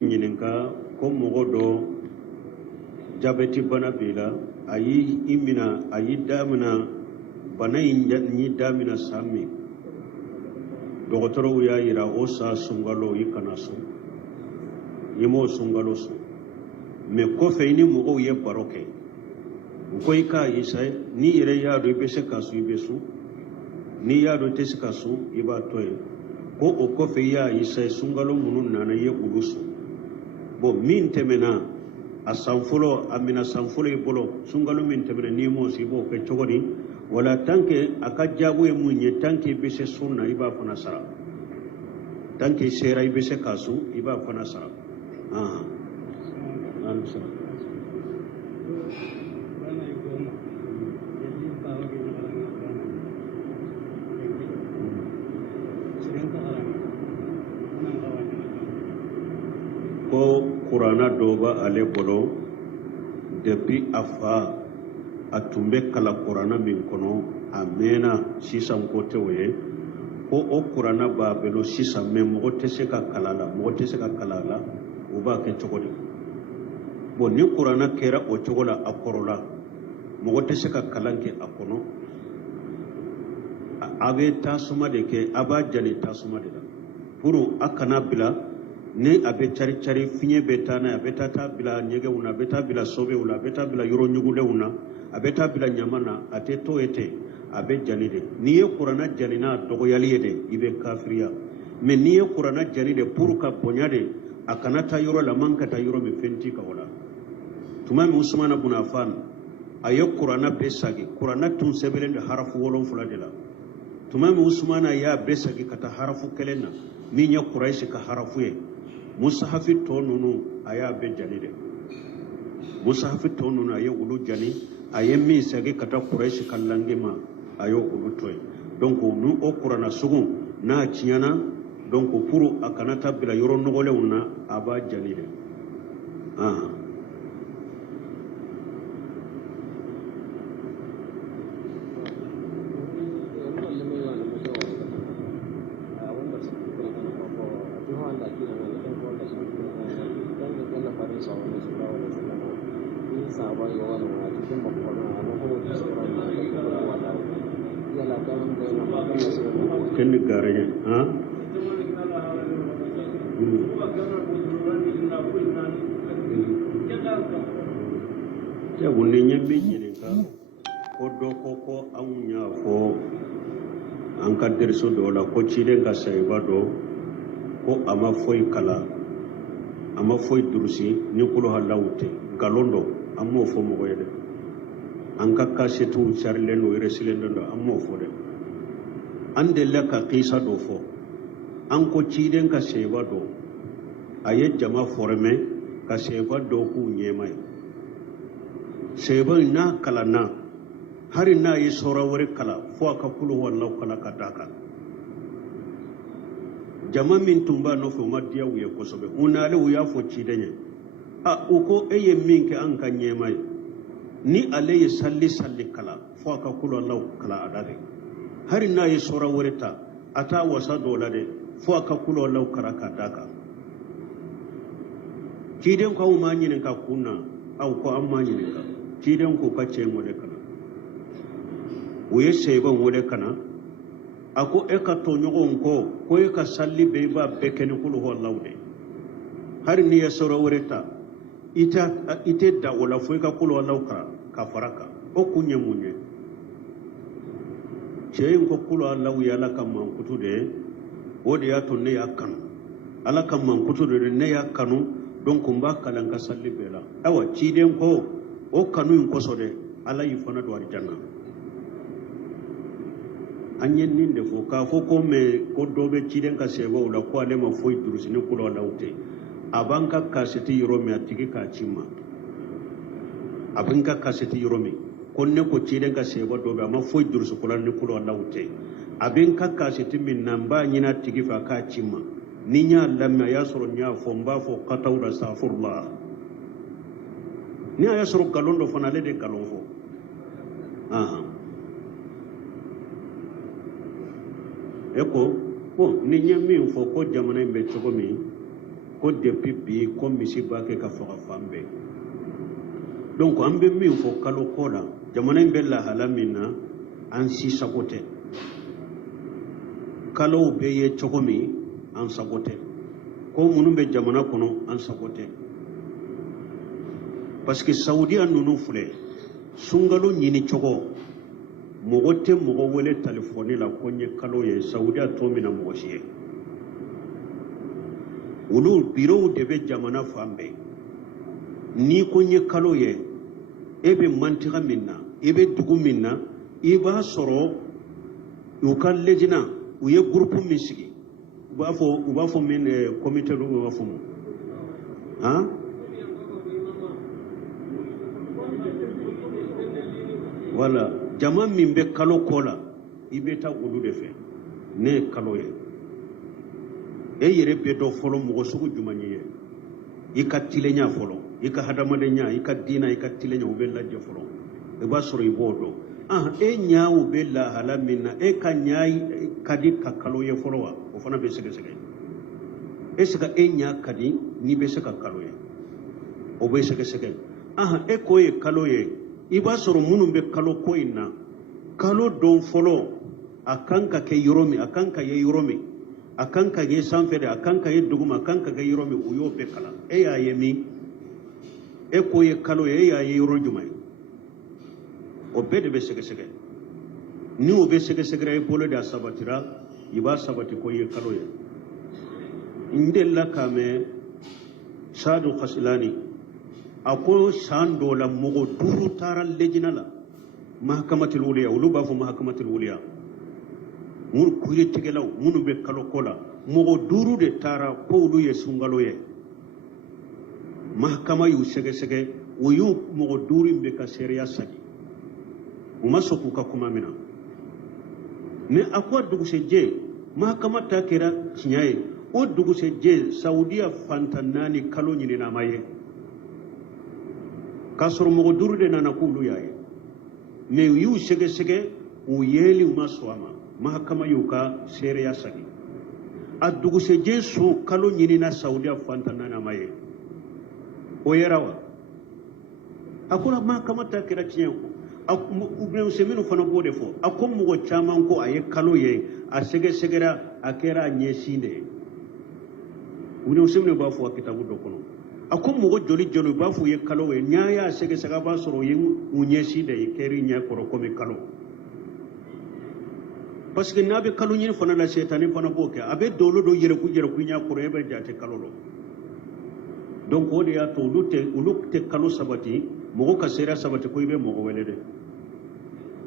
ñininka ko mogo do jabeti bana bila ayi imina ayi damina bana yi damina sami dogotoro ya yira o sa sungalo yi kana so yimo sungalo so me ko fe ni mogo ye baroke ko ika isa ni ire ya do be se kasu ibe su ni ya do te se kasu iba toy ko o ko fe ya isa sungalo munun nana ye ulusu bo min temena a sanfolo amina sanfolo e bolo sungalo min temena ni mo si bo ke chogodi wala tanke aka jabu e munye tanke be se sunna iba fana sara tanke sera ibe se kasu iba fana sara ko kurana doba ale bolo depuis afa atumbe kala kurana min kono amena sisan ko tewe ko o kurana ba belo sisan me mo tese ka kalala o ba ke chogodi bo ni kurana kera o chogola akorola mo tese ka kalanke akono abe tasuma de ke aba jani tasuma de puru akana bila ne abe cari finye betana abeta ta bila nyege una beta bila sobe una beta bila yoro nyugule una abeta bila nyamana ate to ete abe janide niye qur'ana janina dogo yaliyede ibe kafiriya me niye qur'ana janide pour ka bonyade akanata yoro la mankata yoro me fenti ka wala tumami usman ibn affan aye qur'ana besagi qur'ana tun sebelende harafu wolon fuladela tumami usman ya besagi kata harafu kelena minya quraish ka harafu ye musahafi tonunu aya be jani de musahafi tonunu aye ulu jani aye mi sage kata quraish kallange ma ayo ulu toy donc nu o qur'ana sugun na ciana donc pour akanata bila yoro nogole una aba jani de kendi garage ya wunde nyambe nyininka ko do ko amunya fo an ka derso do la ko cide ga sayba do ko ama foy kala ama foy durusi ni kulo halawte galondo ammo fo mo goyede an ka kasetu charle no resilendo do ammo fo de ande laka qisa do fo an ko ciden ka sayba do aye jama forme ka sayba do ku nyemay sayba na kala na hari na yi sora wori kala fo aka kulo wallahu kala kadaka jama min tumba no fo madiya wiye ko sobe unale wiya fo cidenye uko eye min ke an kan nyemay ni alayhi salli kala fo aka kulo wallahu kala adare hari na yi sora wori ta ata wasa dolade fo aka kulo wallahu kala kadaka ciden ko ma nyinin ka kunna aw ko amma nyinin ka ciden ko ka ce mo de kala uye seyban wole kana ako eka to nyogon ko eka salli be ba bekeni kulu ho lawde har ni yasoro woreta ite da wala fo eka kulu lawka ka faraka o kunye munye cheyin ko kulu law ya la kam man kutude wode ya to ne yakkan ala kam man kutude ne yakkanu donc mba kalan ka salli bela awa ciden ko o kanu in kosode ala yifana do arjanna anyen ninde fo ka fo ko me ko dobe ciden ka sebo la ko ale ma foy durusi ni kulo lawte abanka kaseti yoro me atiki ka cimma abanka kaseti yoro me konne ko ciden ka sebo dobe ma foy durusi kulo ni kulo lawte abanka kaseti min namba nyina tigi fa ka cimma ni nya lamma yasro nya fo mba fo qatawra safurlah ni ayasro kalondo fana le de kalon fo eko ko ni nyami fo ko jamana be chogo mi ko depuis bi ko misiba ke ka faga fambe donc an be min fo kalo kola jamana in be lahala min na an si sagote kalo be ye cogo min an sagote ko munun be jamana kono an sagote parce que saudiya nunu fule sungalo ɲini cogo mɔgɔ tɛ mɔgɔ wele telefoni la ko n ye kalo ye saudiya to mina mɔgɔ si ye olu birow de bɛ jamana fan bɛɛ n'i ko n ye kalo ye e bɛ mantiga min na e bɛ dugu min na i b'a sɔrɔ u ka lejina u ye groupe min sigi u b'a fɔ min comité dɔ b'a fɔ mun han wala jama min bɛ kalo kɔ la i bɛ taa olu de fɛ ne ye kalo ye e yɛrɛ bɛ dɔ fɔlɔ mɔgɔ sugu jumɛn ye i ka tilenya fɔlɔ i ka hadamadenya i ka diina i ka tilenya u bɛ lajɛ fɔlɔ i b'a sɔrɔ i b'o dɔn e ɲa u bɛ lahala min na e ka ɲa ka di ka kalo ye fɔlɔ wa o fana bɛ sɛgɛsɛgɛ est ce que e ɲa ka di n'i bɛ se ka kalo ye o bɛ sɛgɛsɛgɛ e ko ye kalo ye i b'a sɔrɔ minnu bɛ kalo ko in na kalo don fɔlɔ a kan ka kɛ yɔrɔ min a kan ka ye yɔrɔ min a kan ka ye sanfɛ de a kan ka ye duguma a kan ka kɛ yɔrɔ min u y'o bɛɛ kalan e y'a ye min e ko ye kalo ye e y'a ye yɔrɔ jumɛn ye o bɛɛ de bɛ sɛgɛsɛgɛ ni o bɛ sɛgɛsɛgɛra i bolo de a sabatira i b'a sabati ko ye kalo ye n delila k'a mɛn Sadu Kasilani a ko san dɔ la mɔgɔ 5 taara lejina la mahakamatul uliya olu b'a fɔ mahakamatul uliya mun kuiritigɛlaw minnu bɛ kalo ko la mɔgɔ 5 de taara ko olu ye sunkalo ye mahakama y'u sɛgɛsɛgɛ o y'u mɔgɔ 5 in bɛ ka seereya sagi u ma sɔn k'u ka kuma minɛ mais a ko a dugusɛjɛ mahakama ta kɛra tiɲɛ ye o dugusɛjɛ saudiya fantan 4 kalo ɲinina ma ye k'a sɔrɔ mɔgɔ 5 de nana k'olu y'a ye mais u y'u sɛgɛsɛgɛ u yeli u ma sɔn a ma mahakama y'u ka seereya sagi a dugusɛjɛ so kalo ɲinina saudiya fantan 4 ma ye o yɛra wa a ko mahakama ta kɛra tiɲɛ Usmanu fana b'o de fɔ a ko mɔgɔ caman ko a ye kalo ye a sɛgɛsɛgɛra a kɛra a ɲɛsin de ye Usmanu b'a fɔ a kitabu dɔ kɔnɔ a ko mɔgɔ joli joli b'a fɔ u ye kalo ye n'a y'a sɛgɛsɛgɛ a b'a sɔrɔ u ye u ɲɛsin de ye kɛri ɲɛ kɔrɔ komi kalo parce que n'a bɛ kalo ɲini fana la sɛtani fana b'o kɛ a bɛ dolo dɔ yɛrɛku ɲɛ kɔrɔ e bɛ jate kalo la donc o de y'a to olu tɛ kalo sabati mɔgɔ ka seereya sabati ko i bɛ mɔgɔ wele dɛ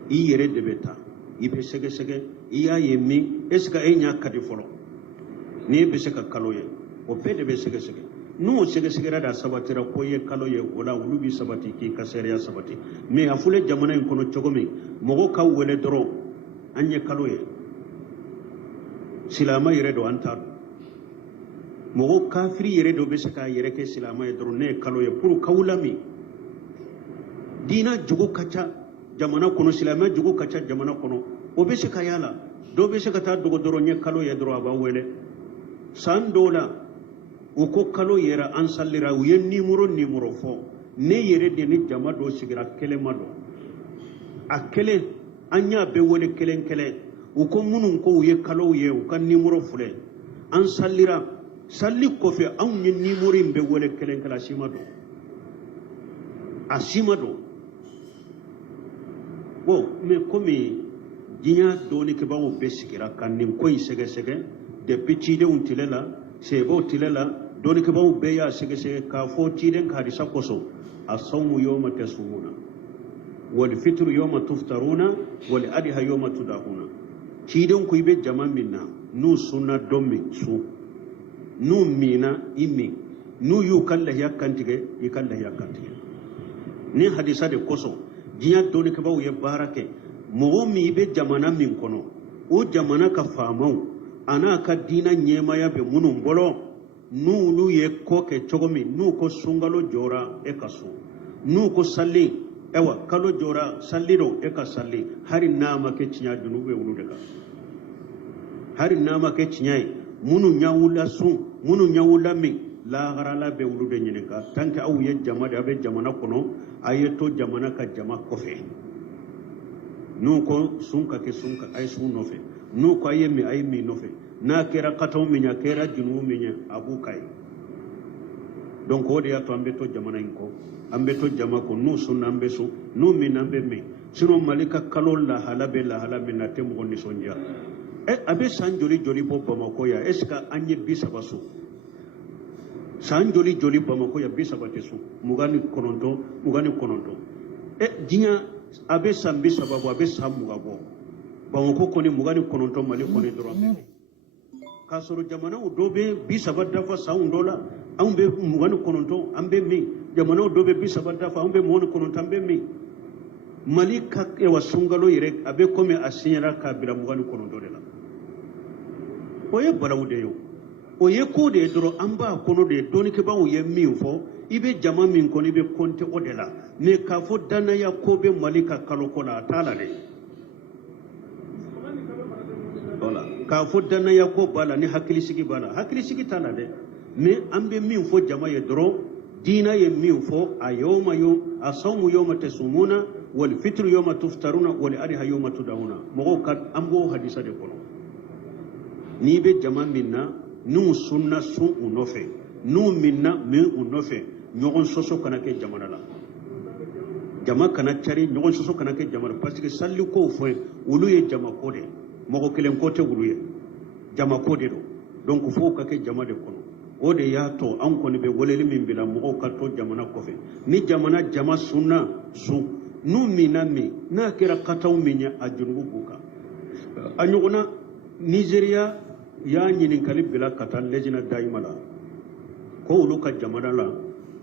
i yɛrɛ de bɛ taa i bɛ sɛgɛsɛgɛ i y'a ye min est ce que e ɲa ka di fɔlɔ n'i bɛ se ka kalo ye o bɛɛ de bɛ sɛgɛsɛgɛ n'o sɛgɛsɛgɛra da sabatira ko ye kalo ye o la olu bɛ sabati k'i ka seereya sabati mais a fɔle jamana in kɔnɔ cogo min mɔgɔ ka wele dɔrɔn an ye kalo ye silama yɛrɛ don an t'a dɔn mɔgɔ kafiri yɛrɛ dɔ bɛ se k'a yɛrɛ kɛ silama ye dɔrɔn ne ye kalo ye pour k'aw lami diina jogo ka ca jamana kɔnɔ silamɛ jogo ka ca jamana kɔnɔ o bɛ se ka y'a la dɔw bɛ se ka taa dogo dɔrɔn ye kalo ye dɔrɔn a b'a wele san dɔw la u ko kalo yɛrɛ an salira u ye nimoro fɔ ne yɛrɛ de ni jama dɔ sigira kelen ma dɔn a kelen an y'a bɛɛ wele kelen kelen u ko minnu ko u ye kalo ye u ka nimoro filɛ an salira sali kɔfɛ anw ye nimoro in bɛɛ wele kelen kelen a si ma dɔn a si ma dɔn bon mais komi diɲɛ dɔɔnikɛbagaw bɛɛ sigira ka nin ko in sɛgɛsɛgɛ depuis cidenw tile la sebaw tile la dɔɔnikɛbagaw bɛɛ y'a sɛgɛsɛgɛ k'a fɔ ciden ka hadisa kosɔn asawmu yawma tasumuna wal fitru yawma tuftaruna wal adha yawma tudahuna ciden ko i bɛ jama min na n'u sunna dɔ min sun n'u mina i min n'u y'u ka lahiya kantigɛ i ka lahiya kantigɛ ni hadisa de kosɔn diɲɛ dɔɔnikɛbagaw ye baara kɛ mɔgɔ min i bɛ jamana min kɔnɔ o jamana ka faamaw a n'a ka diina ɲɛmaya bɛ minnu bolo n'olu ye kɔ kɛ cogo min n'u ko sunkalo jɔra e ka sun n'u ko sali ewa kalo jɔra sali do e ka sali hari n'a ma kɛ tiɲɛ junu bɛ olu de kan hari n'a ma kɛ tiɲɛ ye minnu ɲawula sun minnu ɲawula min la harala be wulu de nyininka tanke aw ye jama de abe jamana kono ayeto jamana ka jama kofe nu ko sunka ke sunka ay sun nofe nu ko ay mi nofe na kera kataw minya kera junu minya abu kai donc o de ya to ambe to jamana inko ambe to jama ko nu sunna ambe su nu min ambe me sino malika kalol la halabe na temu ko ni sonja abe san joli bo Bamako ya eska anye bisaba su san joli Bamako ya bisaba tesu mugani kononto dinya abe san bisaba bo abe san mugabo Bamako koni mugani kononto mali koni dorame kasoro jamana o dobe bisaba dafa san dola ambe mugani kononto ambe mi jamana o dobe bisaba dafa ambe moni kononto ambe mi mali ka wa sungalo yere abe kome asinyara kabila mugani kononto de la oye balawude yo oye ko de doro amba kono de doni ke bawo ye min fo ibe jama min kono ibe konte odela me ka fo dana ya ko be malika kalo kola tala de wala ka fo dana ya ko bala ni hakili sigi tala de me ambe min fo jama ye doro dina ye min fo ayoma yo asawmu yawma tasumuna wal fitru yawma tuftaruna wal adha yawma tudawuna mo ka ambo hadisa de kono ni be jama minna nu sunna sun unofe nu minna min unofe nyogon soso kana ke jamana la jama kana cari nyogon soso kana ke jamana parce que salli ko fo ulu ye jama ko de mogo kelen ko te ulu ye jama ko de do donc fo ka ke jama de kono o de ya to an ko ni be woleli min bila mogo ka to jamana ko fe ni jamana jama sunna su nu minna mi na kira kataw minya ajunugo buka anyogona Nigeria ya ɲininkali bila ka taa lejina daima la ko olu ka jamana la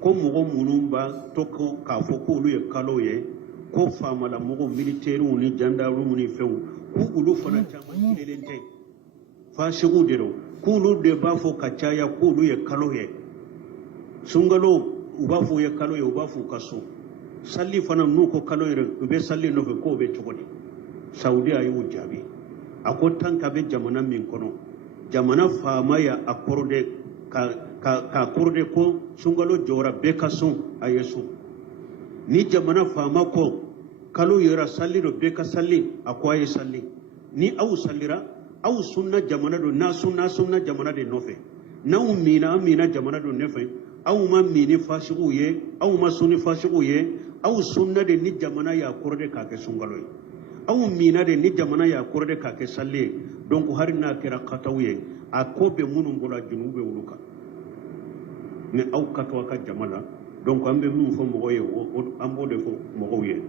ko mɔgɔ minnu b'a to k'a fɔ ko olu ye kalo ye ko faamala mɔgɔ militaires ni gendarmes ni fɛnw ko olu fana caman tilelen tɛ fasigiw de don k'olu de b'a fɔ ka caya ko olu ye kalo ye sunkalo u b'a fɔ u ye kalo ye u b'a fɔ u ka so sali fana n'u ko kalo yɛrɛ u bɛ sali nɔfɛ k'o bɛ cogo di Saudi a y'u jaabi a ko tan ka bɛ jamana min kɔnɔ jamana faama ya a kɔrɔde ka kɔrɔde ko sunkalo jɔra bɛɛ ka sɔn a ye so ni jamana faama ko kalo yɛrɛ sali do bɛɛ ka sali a ko a ye sali ni aw salira aw sunna jamana do n'a sunna jamana de nɔfɛ n'aw mina an mina jamana do nɔfɛ aw ma mini fasigiw ye aw ma sunni fasigiw ye aw sunna de ni jamana y'a kɔrɔde k'a kɛ sunkalo ye aw mina de ni jamana y'a kɔrɔde k'a kɛ sali ye donc hari n'a kɛra kataw ye a ko bɛ minnu bolo a junuw bɛ olu kan mais aw ka to a ka jama la donc an bɛ min fɔ mɔgɔw ye an b'o de fɔ mɔgɔw ye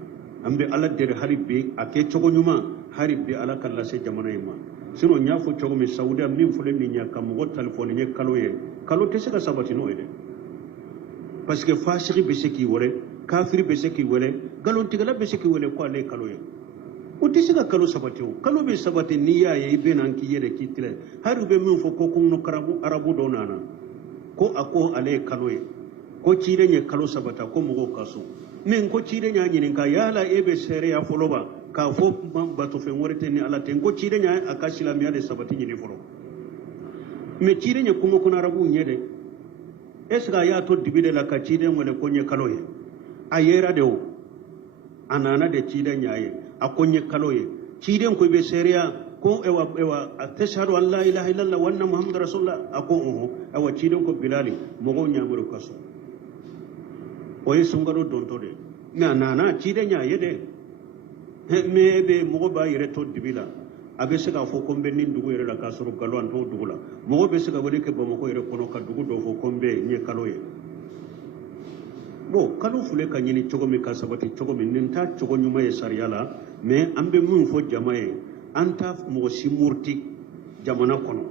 an bɛ ala deli hali bi a kɛ cogo ɲuman hali bi ala ka lase jamana in ma sinon n y'a fɔ cogo min Saudiya min fɔlen min ɲɛ ka mɔgɔ telefɔni ye kalo ye kalo tɛ se ka sabati n'o ye dɛ parce que fasigi bɛ se k'i wele kafiri bɛ se k'i wele nkalontigɛla bɛ se k'i wele ko ale ye kalo ye o tɛ se ka kalo sabati o kalo bɛ sabati n'i y'a ye i bɛ na k'i yɛrɛ k'i tigɛ hali u bɛ min fɔ ko kɔngɔ arabu dɔw nana ko a ko ale ye kalo ye ko ciden ye kalo sabata ko mɔgɔw ka so mais ko ciden y'a ɲininka yala e bɛ seereya fɔlɔ ba k'a fɔ batofɛn wɛrɛ tɛ ni ala tɛ ko ciden y'a a ka silamɛya de sabati ɲini fɔlɔ mais ciden ye kɔngɔ kɔnɔ arabuw ɲɛ dɛ est ce que a y'a to dibi de la ka ciden wele ko n ye kalo ye a yera de o a nana de ciden y'a ye a ko n ye kalo ye ciden ko i bɛ seereya ko ewa a tashhadu an la ilaha illallah wa anna muhammadu rasulullah a ko ewa ciden ko bilali mɔgɔw ɲamuru ka so o ye sunkalo dontɔ de mais a nana ciden y'a ye dɛ mais e bɛ mɔgɔ b'a yɛrɛ to dibi la a bɛ se k'a fɔ ko n bɛ nin dugu yɛrɛ la k'a sɔrɔ nkalon an t'o dugu la mɔgɔ bɛ se ka wele kɛ Bamako yɛrɛ kɔnɔ ka dugu dɔ fɔ ko n bɛ n ye kalo ye bon kalo filɛ ka ɲini cogo min ka sabati cogo min nin t'a cogo ɲuman ye sariya la mais an bɛ min fɔ jama ye an t'a mɔgɔ si muruti jamana kɔnɔ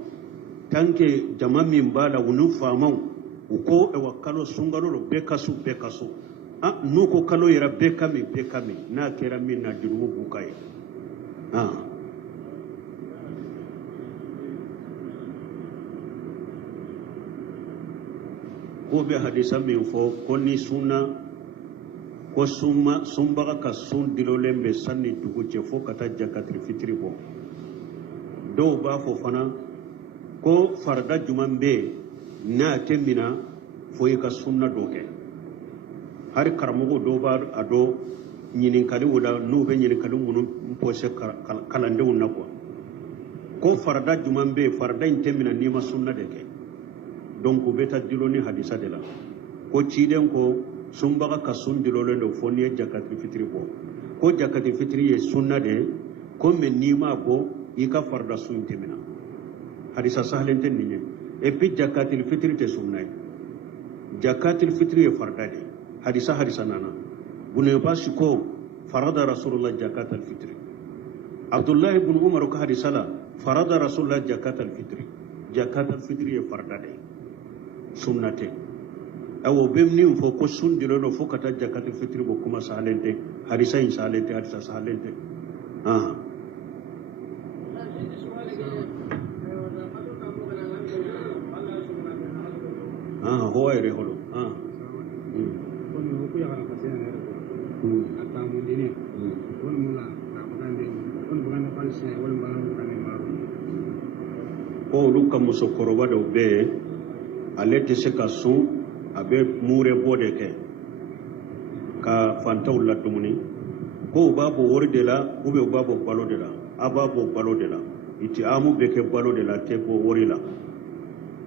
tant que jama min b'a la u ni faamaw u ko ewa kalo sunkalo lo bɛɛ ka so bɛɛ ka so n'u ko kalo yɛrɛ bɛɛ ka min n'a kɛra min na jurumu b'u ka ye ko bɛ hadisa min fɔ ko ni sunna ko sunbaga ka sun dilolen bɛ sanni dugu cɛ fo ka taa jakatiri fitiri bɔ dɔw b'a fɔ fana ko farida juman bɛ yen na temina foyi ka sunna doke har karamogo do ba ado nyinin kali wala no be nyinin kali munu pose kalande wonna ko farda juman be farda temina ni ma sunna de ke donc beta diloni hadisa de la ko ciden ko sumbaga ka sun dilolo do fonni jakati fitri ko jakati fitri ye sunna de ko men ni ma ko ika farda sun temina hadisa sahlenten ni e pi jakatil fitri te sunna jakatil fitri e farda de hadisa nana bunne pasi ko farada rasulullah jakatal fitri abdullah ibn umar ko hadisa la farada rasulullah jakatal fitri e farda de sunnate awo bemni fo ko sundiro no fo kata jakatil fitri bo kuma sahlente hadisa sahlente هو يريهولو ko lu kam so koroba do be alete se ka sun abe mure bode ke ka fantaw la dumuni ko babo worde la ube babo balo de la ababo balo de la iti amu be ke balo de la te bo worila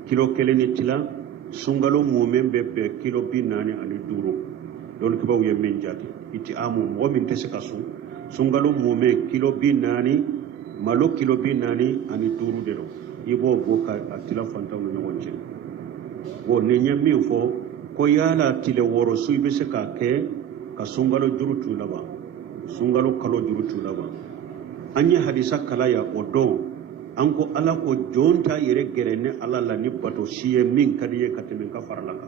kilo keleni tila sungalo momen be kilo binani ani duro don ko bawo yemen jati iti amu mo min tese kasu sungalo momen kilo binani malo kilo binani ani duro de do ibo bo ka atila fanta no wonje bo ne nyammi fo ko yala tile woro su be se ka ke ka sungalo jurutu laba sungalo kalo jurutu laba anya hadisa kala ya odo anko ala ko jonta yere gerene ala la ni bato siye min kadiye katimin ka farlaka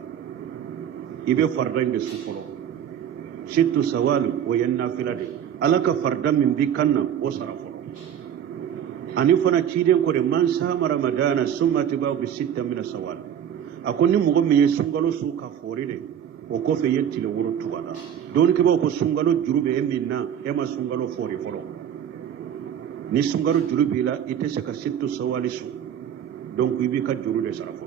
ibe fardande suforo sittu sawal wa yanna filade ala ka farda min bi kanna o saraforo ani fana ciden ko de man sama ramadana summa tibaw bi sitta min sawal akoni mugo mi sungalo su ka foride o ko fe yettile woro tuwala don ke ba ko sungalo jurube e minna e ma sungalo fori folo ni sungaro jurubi la ite se ka sittu sawali su donc ibi ka juru de sarafo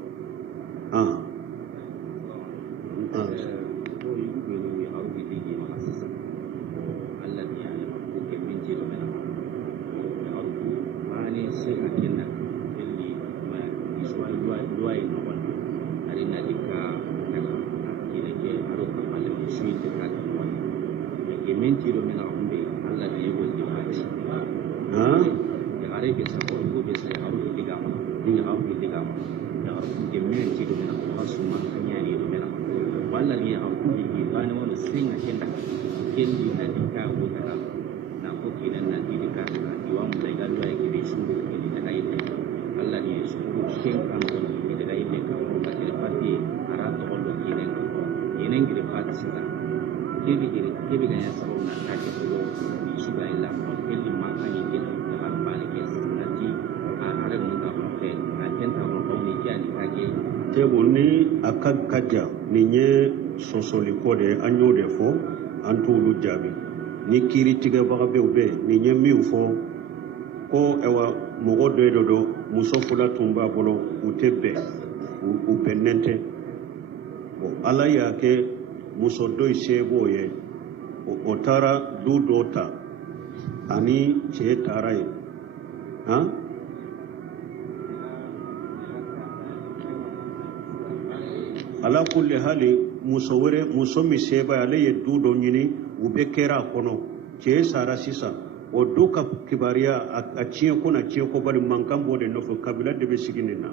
tebuni akakaja ninye sosoli kode anyo defo antulu jabi ni kiri tige bagabe ube ninye miufo ko ewa mogo do muso fula tumba bolo utebe upennente bo ala yake muso doi sebo ye otara du dota ani che tarai ala kulli hali muso mi seba ale ye du do nyini ube kera kono che sara sisa o do ka kibaria a ciye ko bari mankan bode no fo kabila de be siginina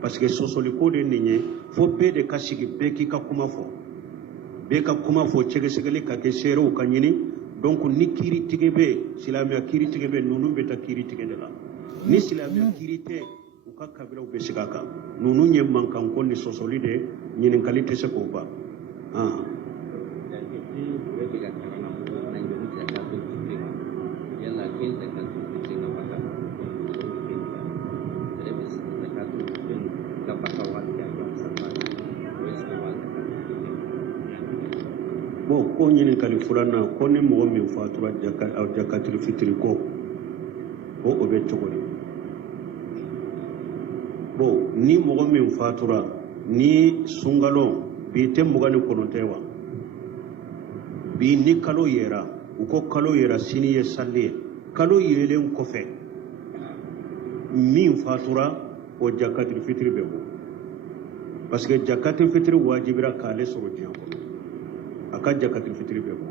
parce que sosoli ko de ninye fo be de kasigi be ki ka kuma fo cege segeli ka ke sero ka nyini donc ni kiri tigebe silamia kiri tigebe nunu beta kiri tigede la ni silamia kiri te u ka kabila be sigaka nunu nye mankan ko ni sosoli de nyini kalite se ko ba bo ko nyini kali fulana ko ni mo mi fatura jakatul fitri ko obe togori bo ni mo mi fatura ni sungalo bi tembugani konontewa bi ni kalo yera uko kalo yera sini ye salli kalo yelen kofe min fatura o jakatul fitri bebo parce que jakatul fitri wajibira kale soro jiyan aka jakatul fitri bebo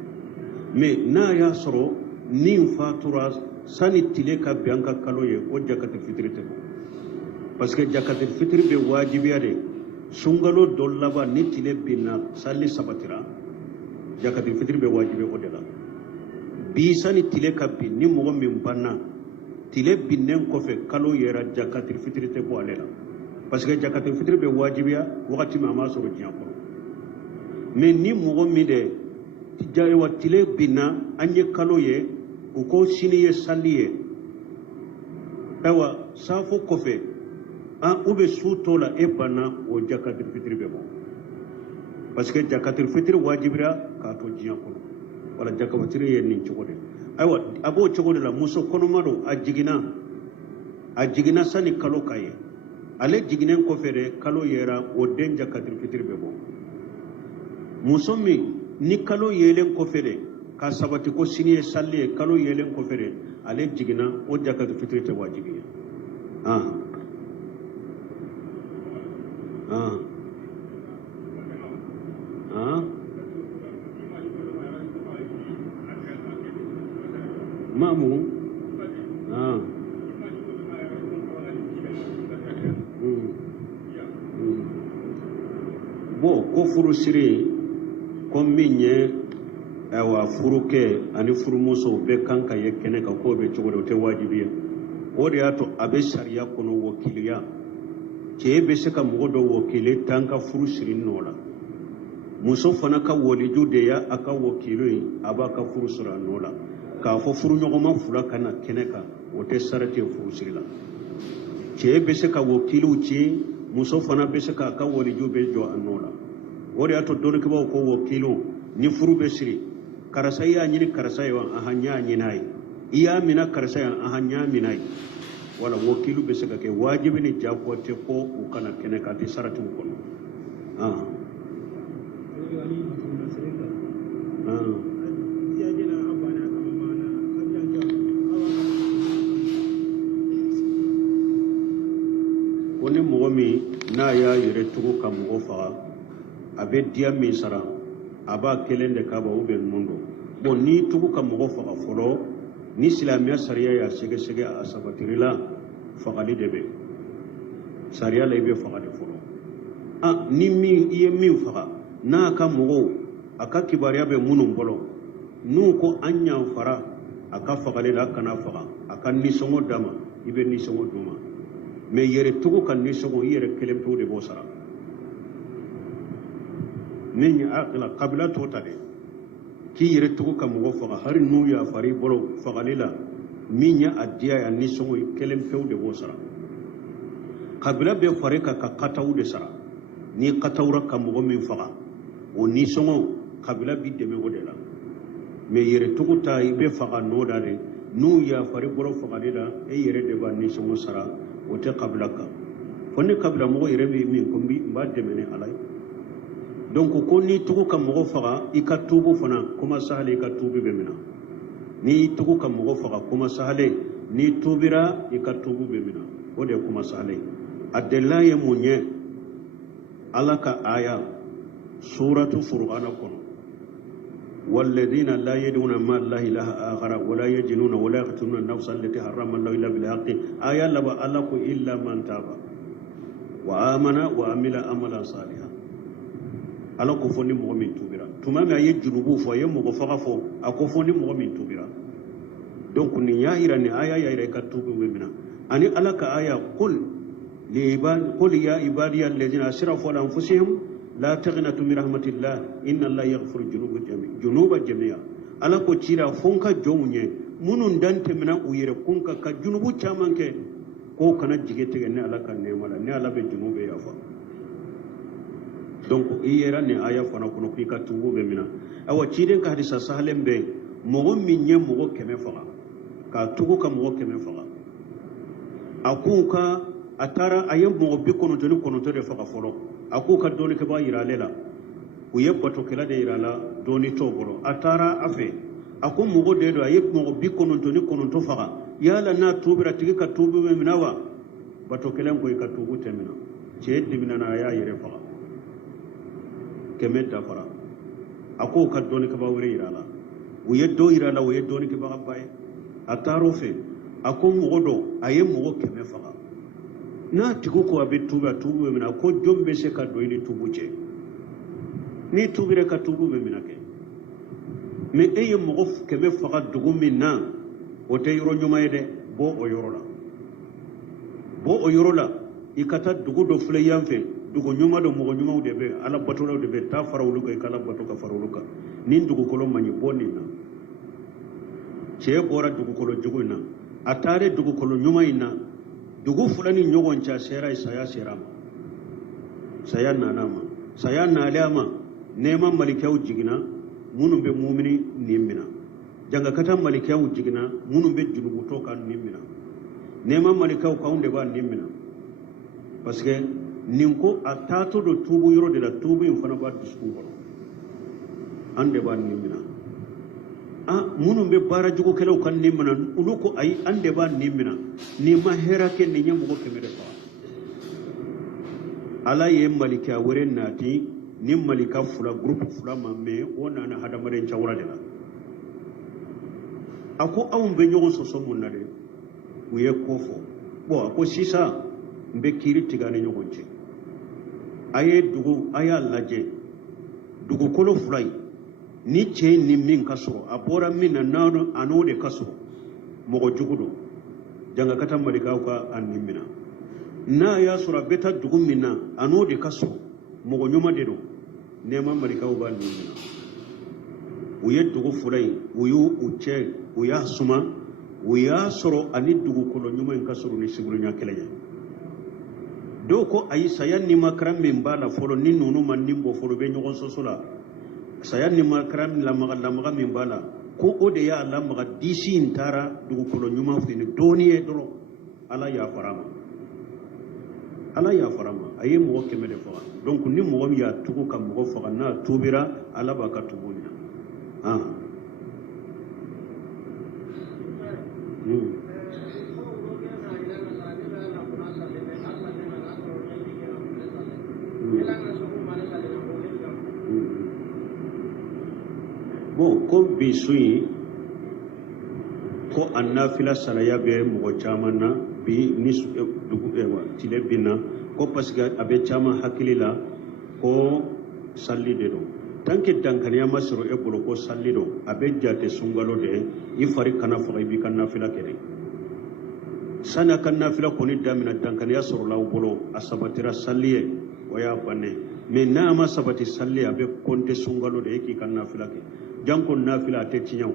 mais na ya soro nin fatura sani tile ka bianka kalo ye o jakatul fitri tebo parce que jakatul fitri be wajibiya de sungalo dollaba ni tile binna salli sabatira jakatul fitri be wajibi o de la bi sani tile ka bin ni mogo min banna tile binnen kofe kalo yera jakatul fitri te bo alela parce que jakatul fitri be wajibiya wakati ma ma soro jiyan ko mais ni mogo mi de jayewa tile binna anye kalo ye uko sini ye salli ye ewa safo kofe ube su tola e banna o jakatul fitri be bo parce que jakatul fitri wajibira ka to jiyan ko wala jakatul fitri ye nin cogo de aywa abo cogo de la muso konomado a jigina sani kalo kaye ale jiginen ko fere kalo yera o den jakatul fitri be bo muso mi ni kalo yelen ko fere ka sabati ko sini salli kalo yelen ko fere ale jigina o jakatul fitri te wajibi mamu bo ko furu siri ko minye awa furu ke ani furu muso be kanka ye kene ka ko be cogo te wajibi o de ato abe sharia kono wakiliya ke be se ka mogo do wakile tanka furu siri nola muso fana ka waliju de ya aka wakilu aba ka furu sura nola ka fo furu nyogoma fula kana kene ka o te sarate furu siri la ke be se ka wakilu ci muso fana be se ka waliju be jo anola o de ato don ke ba ko wakilu ni furu be siri karasa ya nyini karasa ya ahanya nyinai iya mina karasa ya ahanya minai wala wakilu be se ka ke wajibi ni jako te ko ukana kene ka te sarate ko woni mogo mi na ya yere tugu ka mogo faga a be diya min sara a b'a kelen de kaba u bɛ mun bon ni tugu ka mogo faga fɔlɔ ni silamɛya sariya y'a sɛgɛsɛgɛ a sabatirila fagali de bɛ sariya la i bɛ faga de fɔlɔ ni min i ye min faga n'a ka mɔgɔw a ka kibaruya bɛ minnu bolo n'u ko an ɲan fara a ka fagali la a kana faga a ka nisɔngɔ d'a ma i bɛ nisɔngɔ d'u ma mais yɛrɛ tugu ka nisɔngɔ i yɛrɛ kelen pewu de b'o sara ne ɲɛ akila kabila t'o ta dɛ k'i yɛrɛ tugu ka mɔgɔ faga hali n'u y'a fara i bolo fagali la min ye a diya ya nisɔngɔ i kelen pewu de b'o sara kabila bɛ fara ka kataw de sara ni katawra ka mɔgɔ min faga o nisɔngɔ kabila bi dɛmɛ o de la mais yɛrɛ tugu ta i bɛ faga n'o da de n'u y'a fara i bolo fagali la e yɛrɛ de b'a nisɔngɔ sara o tɛ kabila kan fo ni kabila mɔgɔ yɛrɛ bɛ min ko n b'a dɛmɛ ni ala ye donc ko ni tugu ka mɔgɔ faga i ka tubu fana kuma sahale i ka tubi bɛ mina ni tugu ka mɔgɔ faga kuma sahale ni tubira i ka tubu bɛ mina o de ye kuma sahale a delila ye mun ye ala ka aya suratu furqana kono والذين لا يدعون مع الله إله آخر ولا يجنون ولا يقتلون النفس التي حرم الله إلا بالحق آية لبا ألق إلا من تاب وآمن وعمل عملا صالحا ألق فني مؤمن تبرا تمام أي جنوب فيا مغفر فو أكو فني مؤمن تبرا donc ni yaira ni aya yaira ka tubu bemina ani alaka aya qul ya ibadiy alladhina asrafu ala anfusihim la taghnatu min rahmatillah inna allaha yaghfiru dhunuba jami'a ala ko cira fonka jonye munun dante mina uyere kunka ka junubu chamanke ko kana jigete ne ala kan ne mala ne ala be junube yafa donc iyera ni aya fana kono ki ka tubu bemina awa ciden ka hadisa sahalen be mogo minye mogo keme faga ka tugu ka mogo keme faga akuka atara ayem mo bikono to ni kono to de faka folo aku ka doni ke ba iralela u yebbato kala de irala doni to bolo atara afe aku mo de do ayep mo bikono to ni kono to faka yala na tubira tigi ka tubu me minawa bato kelen ko ka tubu temina ce dimina na ya yire faka kemeta fara aku ka doni ke ba wure irala u yeddo irala u yeddo ni ke ba baye ataro fe aku mo do ayem mo keme faka na tiku ko abe tuba tubu mina ko jombe se ka do ini tubu je ni tubire ka tubu be mina ke me eye mo of ke be faga dugu minna o te yoro nyuma yede bo o yorola ikata dugu do fule yamfe dugu nyuma do mo nyuma de be ala batola de be ta farawlu ko kala batoka farawlu ka nin dugu kolo mani bonni na che bora dugu kolo jugu na atare dugu kolo nyuma ina dugu fulani nyogon cha sera saya serama saya nanama saya nalama neman malikau jigina munun be mumini nimmina janga kata malikau jigina munun be junubu to kan nimmina neman malikau kaunde ba nimmina parce que ninko atato do tubu yoro de la tubu in fana ba disku bolo ande ba nimmina munun be bara jugo kelaw kan nimmina uluko ay ande ba nimmina ni mahera ke ni nyambo ko kemere fa ala ye malika wore nati ni malika fula groupe fula mamme wona na hada mare chawra de la ako awun be nyogo soso munna de uye kofo bo ako sisa mbe kiri tigane nyogonche aye dugu aya laje dugu kolo fulai ni che ni min kasoro abora min na anode kasoro mogo jugudo janga kata malika ka animina na ya sura beta dugu minna anode kasoro mogo nyoma de do nema malika ba animina uye dugu fulai uyu uche uya suma uya soro ani dugu kolo nyoma en kasoro ni sigulu nya kelenya doko ayi sayan ni makram min bala folo ni nunu man nimbo folo be nyogon sosola sayan ni makram la maga min bala ko ode ya Allah maga disi intara dugu kolo nyuma fini doniye doro ala ya farama ayi mo keme de fa donc ni mo ya tugu kam mo fa na tubira ala ba ka tubunya bon ko bisui ko annafila salaya be mo chamana bi nis dugu ewa tile bina ko parce que abe chama hakilila ko salli de do tanke dankaniya masro e bolo ko salli do abe jate sungalo de ifari kana fa bi kana fila kede sana kana fila ko ni damina dankaniya soro la bolo asabatira salliye waya banne me na ma sabati salli abe konte sungalo de ki kana fila ke janko nafila te tinyaw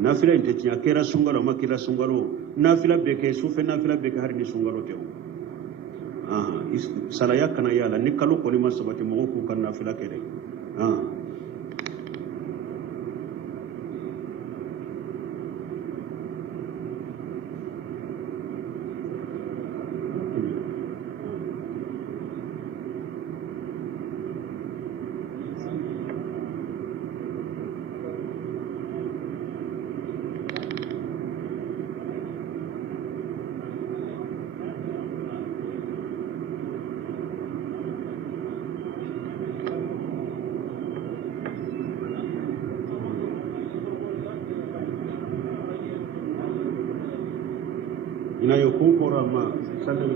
nafila inte tinya kera sungalo makila sungalo nafila beke sufe nafila beke har ni sungalo tew salaya kana yala ni kalo ko ni masabati mo ko kan nafila kede ina yo kunkora ma sallam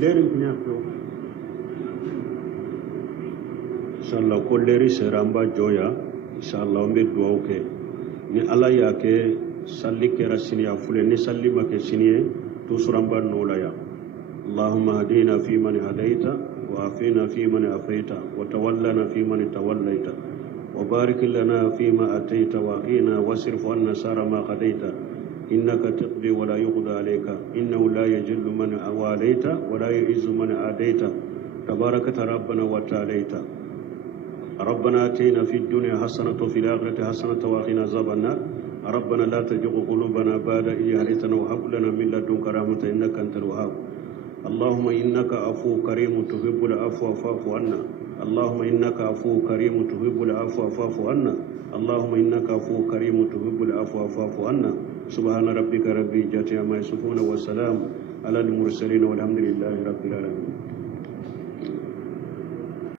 lerin kunya ko inshallah ko leri seramba joya inshallah on be duwa ke ni ala ya ke salli ke rasini ya fule ni salli ma ke siniye to suramba no la ya allahumma hadina fi man hadaita wa afina fi man afaita wa tawallana fi man tawallaita wa barik lana fi ma ataita wa qina wasrif anna sara ma qadaita إنك تقضي ولا يقضى عليك إنه لا يجل من أواليت ولا يعز من عاديت تباركت ربنا وتعاليت ربنا آتينا في الدنيا حسنة وفي الآخرة حسنة وقنا عذاب النار ربنا لا تزغ قلوبنا بعد إذ هديتنا وهب لنا من لدنك رحمة إنك أنت الوهاب اللهم إنك عفو كريم تحب العفو فاعف عنا اللهم إنك عفو كريم تحب العفو فاعف عنا اللهم إنك عفو كريم تحب العفو فاعف عنا سبحان ربك رب العزة عما يصفون والسلام على المرسلين والحمد لله رب العالمين